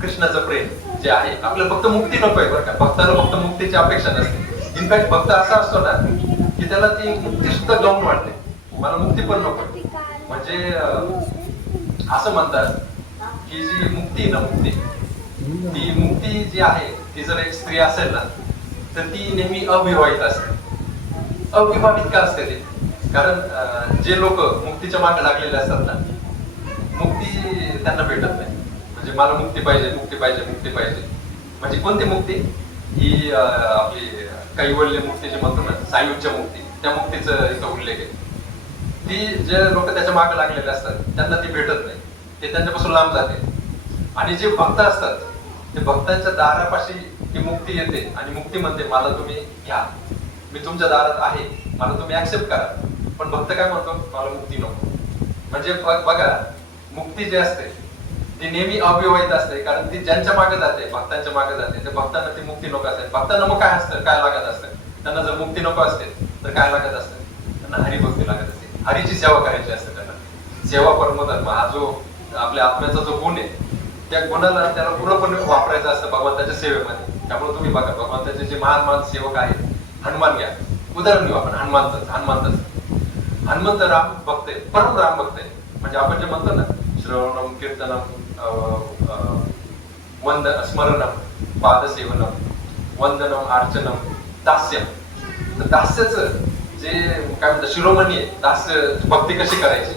कृष्णाचं प्रेम जे आहे, आपल्याला फक्त मुक्ती नकोय बरं का, भक्ताला फक्त मुक्तीची अपेक्षा नसते. इनफॅक्ट भक्त असा असतो ना की त्याला ती मुक्ती सुद्धा गौण वाटते, मला मुक्ती पण नको. म्हणजे असं म्हणतात की जी मुक्ती ना, मुक्ती ती मुक्ती जी आहे ती जर एक स्त्री असेल ना तर ती नेहमी अविवाहित असते. अविवाहित का असते ते? कारण जे लोक मुक्तीच्या मागे लागलेले असतात ना, मुक्ती त्यांना भेटत नाही. म्हणजे मला मुक्ती पाहिजे, मुक्ती पाहिजे, मुक्ती पाहिजे. म्हणजे कोणती मुक्ती? ही आपली कैवल्य मुक्ती जी म्हणतो ना, सायुज्य मुक्ती, त्या मुक्तीचा इथं उल्लेख आहे. ती जे लोक त्याच्या मागे लागलेले असतात त्यांना ती भेटत नाही, ते त्यांच्यापासून लांब जाते. आणि जे भक्त असतात ते भक्तांच्या दारापाशी ती मुक्ती येते आणि मुक्ती म्हणते मला तुम्ही घ्या, मी तुमच्या दारात आहे, मला तुम्ही ऍक्सेप्ट करा. पण भक्त काय म्हणतो? मला मुक्ती नको. म्हणजे बघा, मुक्ती जी असते ती नेहमी अविवाहित असते, कारण ती ज्यांच्या मागे जाते, भक्तांच्या मागे जाते, त्या भक्तांना ती मुक्ती नको असते. भक्तांना मग काय असतं, काय लागत असतं? त्यांना जर मुक्ती नको असते तर काय लागत असतं? त्यांना हरिभक्ती लागत असते, हरीची सेवा करायची असते त्यांना. सेवा परमधर्म हा जो आपल्या आत्म्याचा जो गुण आहे, त्या गुणाला त्याला पूर्णपणे वापरायचं असतं भगवंताच्या सेवेमध्ये. त्यामुळे तुम्ही बघा, भगवंताचे जे महान महान सेवक आहेत, हनुमान घ्या, उदाहरण घेऊ आपण हनुमंत राम भक्त आहे, परम राम भक्त आहे. म्हणजे आपण जे म्हणतो ना, श्रवणम कीर्तनम स्मरणम पादसेवनम वंदनम अर्चनम दास्यम. तर दास्याचं जे काय म्हणतात शिरोमणी आहे, दास्य भक्ती कशी करायची,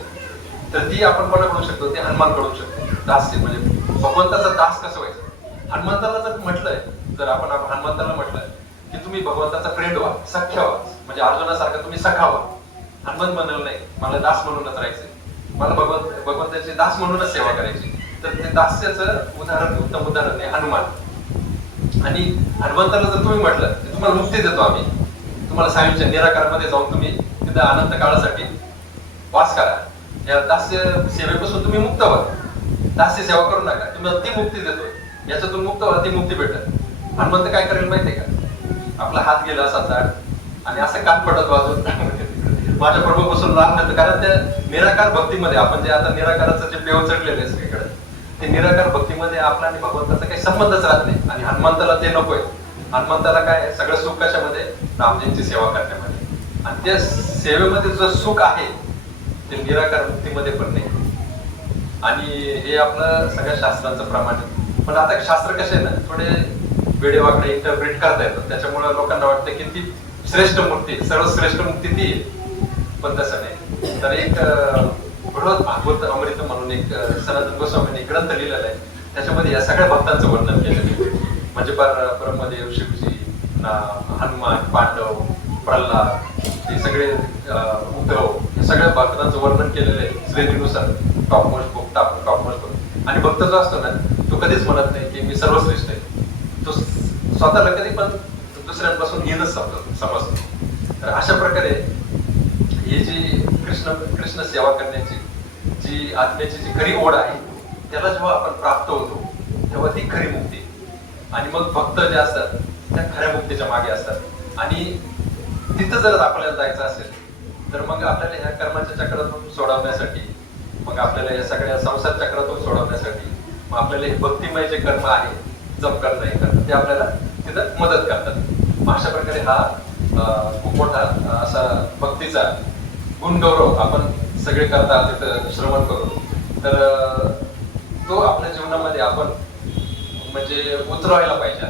तर ती आपण कोणाकडून शकतो? ते हनुमान कडून शकतो. दास्य म्हणजे भगवंताचा दास कसं व्हायचं. हनुमंताला जर म्हटलंय, जर आपण हनुमंताला म्हटलंय की तुम्ही भगवंताचा फ्रेंड व्हा, सख्य व्हा, म्हणजे अर्जुनासारखा तुम्ही सखा व्हा. हनुमंत म्हणलं नाही, मला दास म्हणूनच राहायचंय, मला भगवंताची दास म्हणूनच सेवा करायची. तर ते दास्याचं उदाहरण, उत्तम उदाहरण आहे हनुमान. आणि हनुमंताला जर तुम्ही म्हटलं की तुम्हाला मुक्ती देतो आम्ही, तुम्हाला सायुज्य निराकारमध्ये जाऊन तुम्ही तिथं अनंत काळासाठी वास करा, या दास्य सेवेपासून तुम्ही मुक्त व्हा, दास्य सेवा करू नका, तुम्हाला ती मुक्ती देतो, याच्यातून मुक्त व्हा, ती मुक्ती भेटत. हनुमंत काय करेल माहितीये का? आपला हात गेला असा जाड आणि असं कान पडत वाजून माझ्या प्रभूपासून लांब नेतं. कारण त्या निराकार भक्तीमध्ये आपण जे आता निराकाराचं जे पेव चढलेलं आहे सगळीकडे, ते निराकार भक्तीमध्ये आपला आणि भगवंताचा काही संबंधच राहत नाही. आणि हनुमंताला ते नकोय. हनुमंताला काय सगळं सुख कशामध्ये? रामजींची सेवा करण्यामध्ये. आणि त्या सेवेमध्ये जो सुख आहे ते निराकार भक्तीमध्ये पण नाही. आणि हे आपलं सगळ्या शास्त्रांचं प्रमाण आहे. पण आता शास्त्र कसे आहे ना, थोडे वेडेवाकडे इंटरप्रिट करता येतात, त्याच्यामुळे लोकांना वाटतं की ती श्रेष्ठ मूर्ती, सर्वश्रेष्ठ मुक्ती ती आहे. पण तसं नाही. तर एक बृहद भागवत अमृत म्हणून एक सनातन गोस्वामीने एक ग्रंथ लिहिलेला आहे, त्याच्यामध्ये या सगळ्या भक्तांचं वर्णन केलेलं आहे. म्हणजे ब्रह्मदेव, शिवजी, हनुमान, पांडव, प्रल्हाद, हे सगळे उद्धव, हे सगळ्या भक्तांचं वर्णन केलेलं आहे श्रेणीनुसार, top most book, top most book. आणि भक्त जो असतो ना, तो कधीच म्हणत नाही की मी सर्वश्रेष्ठ आहे. तो स्वतःला कधी पण दुसऱ्यांपासून हीनच समजतो. तर अशा प्रकारे ही जी कृष्ण सेवा करण्याची जी आत्म्याची जी खरी ओढ आहे, त्याला जेव्हा आपण प्राप्त होतो तेव्हा ती खरी मुक्ती. आणि मग भक्त जे असतात त्या खऱ्या मुक्तीच्या मागे असतात. आणि तिथं जर आपल्याला जायचं असेल तर मग आपल्याला ह्या कर्माच्या चक्रातून सोडवण्यासाठी, मग आपल्याला या सगळ्या संसार चक्रातून सोडवण्यासाठी, मग आपल्याला हे भक्तिमय जे कर्म आहे, जप करणं, हे करणं, ते आपल्याला तिथं मदत करतात. अशा प्रकारे हा खूप मोठा असा भक्तीचा गुणगौरव आपण सगळे करता तिथं श्रवण करू. तर तो आपल्या जीवनामध्ये आपण म्हणजे उतरवायला पाहिजे.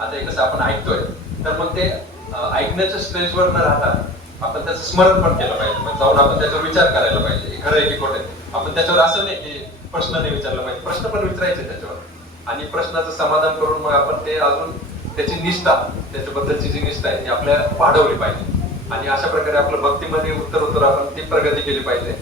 आता हे कसं आपण ऐकतोय, तर मग ते ऐकण्याच्या स्टेजवर न राहता आपण त्याचं स्मरण पण केलं पाहिजे. म्हणजे जाऊन आपण त्याच्यावर विचार करायला पाहिजे, हे खरं आहे की खोटं आहे. आपण त्याच्यावर असं नाही की प्रश्न नाही विचारला पाहिजे, प्रश्न पण विचारायचे त्याच्यावर. आणि प्रश्नाचं समाधान करून मग आपण ते अजून त्याची निष्ठा, त्याच्याबद्दलची जी निष्ठा आहे ती आपल्याला वाढवली पाहिजे. आणि अशा प्रकारे आपल्या भक्तीमध्ये उत्तर आपण ती प्रगती केली पाहिजे.